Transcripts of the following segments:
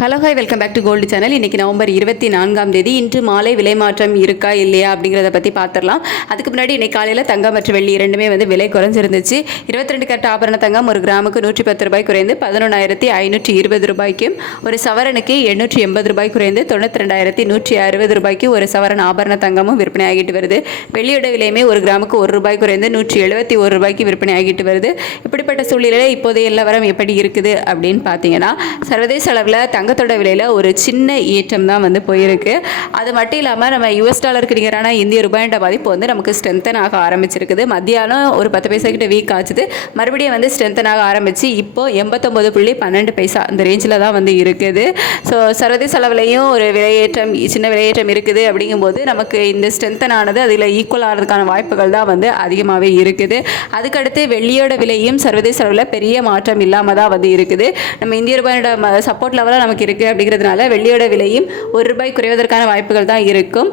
Hello hi welcome back to gold channel. இன்றைக்கி November 24ஆம் தேதி. இன்று மாலை விலை மாற்றம் இருக்கா இல்லையா அப்படிங்கிறத பற்றி பார்த்துடலாம். அதுக்கு முன்னாடி இன்றைக்கி காலையில் தங்கம் மற்றும் வெள்ளி இரண்டுமே விலை குறைஞ்சிருந்துச்சு. 22 கேரட் ஆபரண தங்கம் ஒரு கிராமுக்கு 110 ரூபாய் குறைந்து 11,520 ரூபாய்க்கும், ஒரு சவரனுக்கு 880 ரூபாய் குறைந்து 92,160 ரூபாய்க்கு ஒரு சவரன் ஆபரண தங்கமும் விற்பனை ஆகிட்டு வருது. வெள்ளியோட விலையுமே ஒரு கிராமுக்கு 1 ரூபாய் குறைந்து 171 ரூபாய்க்கு விற்பனை ஆகிட்டு வருது. இப்படிப்பட்ட சூழ்நிலையில் இப்போதைய நிலவரம் எப்படி இருக்குது அப்படின்னு பார்த்தீங்கன்னா, சர்வதேச அளவில் தங்கத்தோட விலையில் ஒரு சின்ன ஏற்றம் தான் போயிருக்கு. அது மட்டும் இல்லாமல் நம்ம US டாலருக்கு நிகரான இந்திய ரூபாயோட மதிப்பு நமக்கு ஸ்ட்ரென்தன் ஆக ஆரம்பிச்சிருக்குது. மத்தியானம் ஒரு 10 பைசா கிட்ட வீக் ஆச்சுது. மறுபடியும் ஸ்ட்ரென்தன் ஆக ஆரம்பித்து இப்போ 89.12 அந்த ரேஞ்சில் தான் இருக்குது. ஸோ சர்வதேச அளவுலையும் ஒரு விலையேற்றம், சின்ன விலையேற்றம் இருக்குது. அப்படிங்கும்போது நமக்கு இந்த ஸ்ட்ரென்தன் ஆனது அதில் ஈக்குவல் ஆகிறதுக்கான வாய்ப்புகள் தான் அதிகமாகவே இருக்குது. அதுக்கடுத்து வெள்ளியோட விலையும் சர்வதேச அளவில் பெரிய மாற்றம் இல்லாமல் தான் இருக்குது. நம்ம இந்திய ரூபாயோட சப்போர்ட் லெவலில் நமக்கு இருக்குது. அப்படிங்கிறதுனால வெள்ளியோட விலையும் 1 ரூபாய் குறைவதற்கான வாய்ப்புகள் தான் இருக்கும்.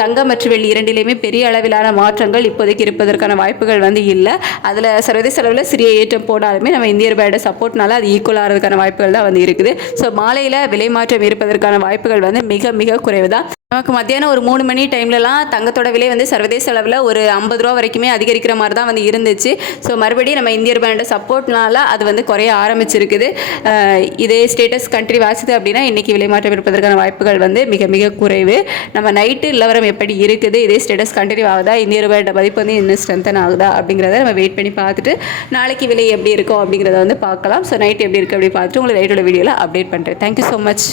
தங்கம் மற்றும் வெள்ளி இரண்டிலையுமே பெரிய அளவிலான மாற்றங்கள் இப்போதைக்கு இருப்பதற்கான வாய்ப்புகள் இல்லை. அதில் சர்வதேச அளவில் சிறிய ஏற்றம் போனாலுமே நம்ம இந்திய ரூபாயோட சப்போர்ட்னால அது ஈக்குவல் ஆகிறதுக்கான வாய்ப்புகள் தான் இருக்குது. ஸோ மாலையில் விலை மாற்றம் இருப்பதற்கான வாய்ப்புகள் மிக மிக குறைவு தான். நமக்கு மத்தியானம் ஒரு 3 மணி டைம்லலாம் தங்கத்தோட விலை சர்வதேச அளவில் ஒரு 50 ரூபா வரைக்குமே அதிகரிக்கிற மாதிரி தான் இருந்துச்சு. ஸோ மறுபடியும் நம்ம இந்திய ரூபாயோட சப்போர்ட்னால அது குறைய ஆரம்பிச்சிருக்குது. இதே ஸ்டேட்டஸ் கண்ட்ரி வாசிது அப்படின்னா இன்றைக்கி விலை மாற்றம் இருப்பதற்கான வாய்ப்புகள் மிக மிக குறைவு. நம்ம நைட்டு நிலவரம் எப்படி இருக்குது, இதே ஸ்டேட்டஸ் கண்டினியூ ஆகுதா, இந்திய ரூபாயோட மதிப்பு இன்னும் ஸ்ட்ரென்தன் ஆகுதா அப்படிங்கிறத நம்ம வெயிட் பண்ணி பார்த்துட்டு நாளைக்கு விலை எப்படி இருக்கும் அப்படிங்கிறத பார்க்கலாம். ஸோ நைட் எப்படி இருக்குது அப்படி பார்த்துட்டு உங்களுக்கு நைட்டோட வீடியோவில் அப்டேட் பண்ணுறேன். Thank you so much.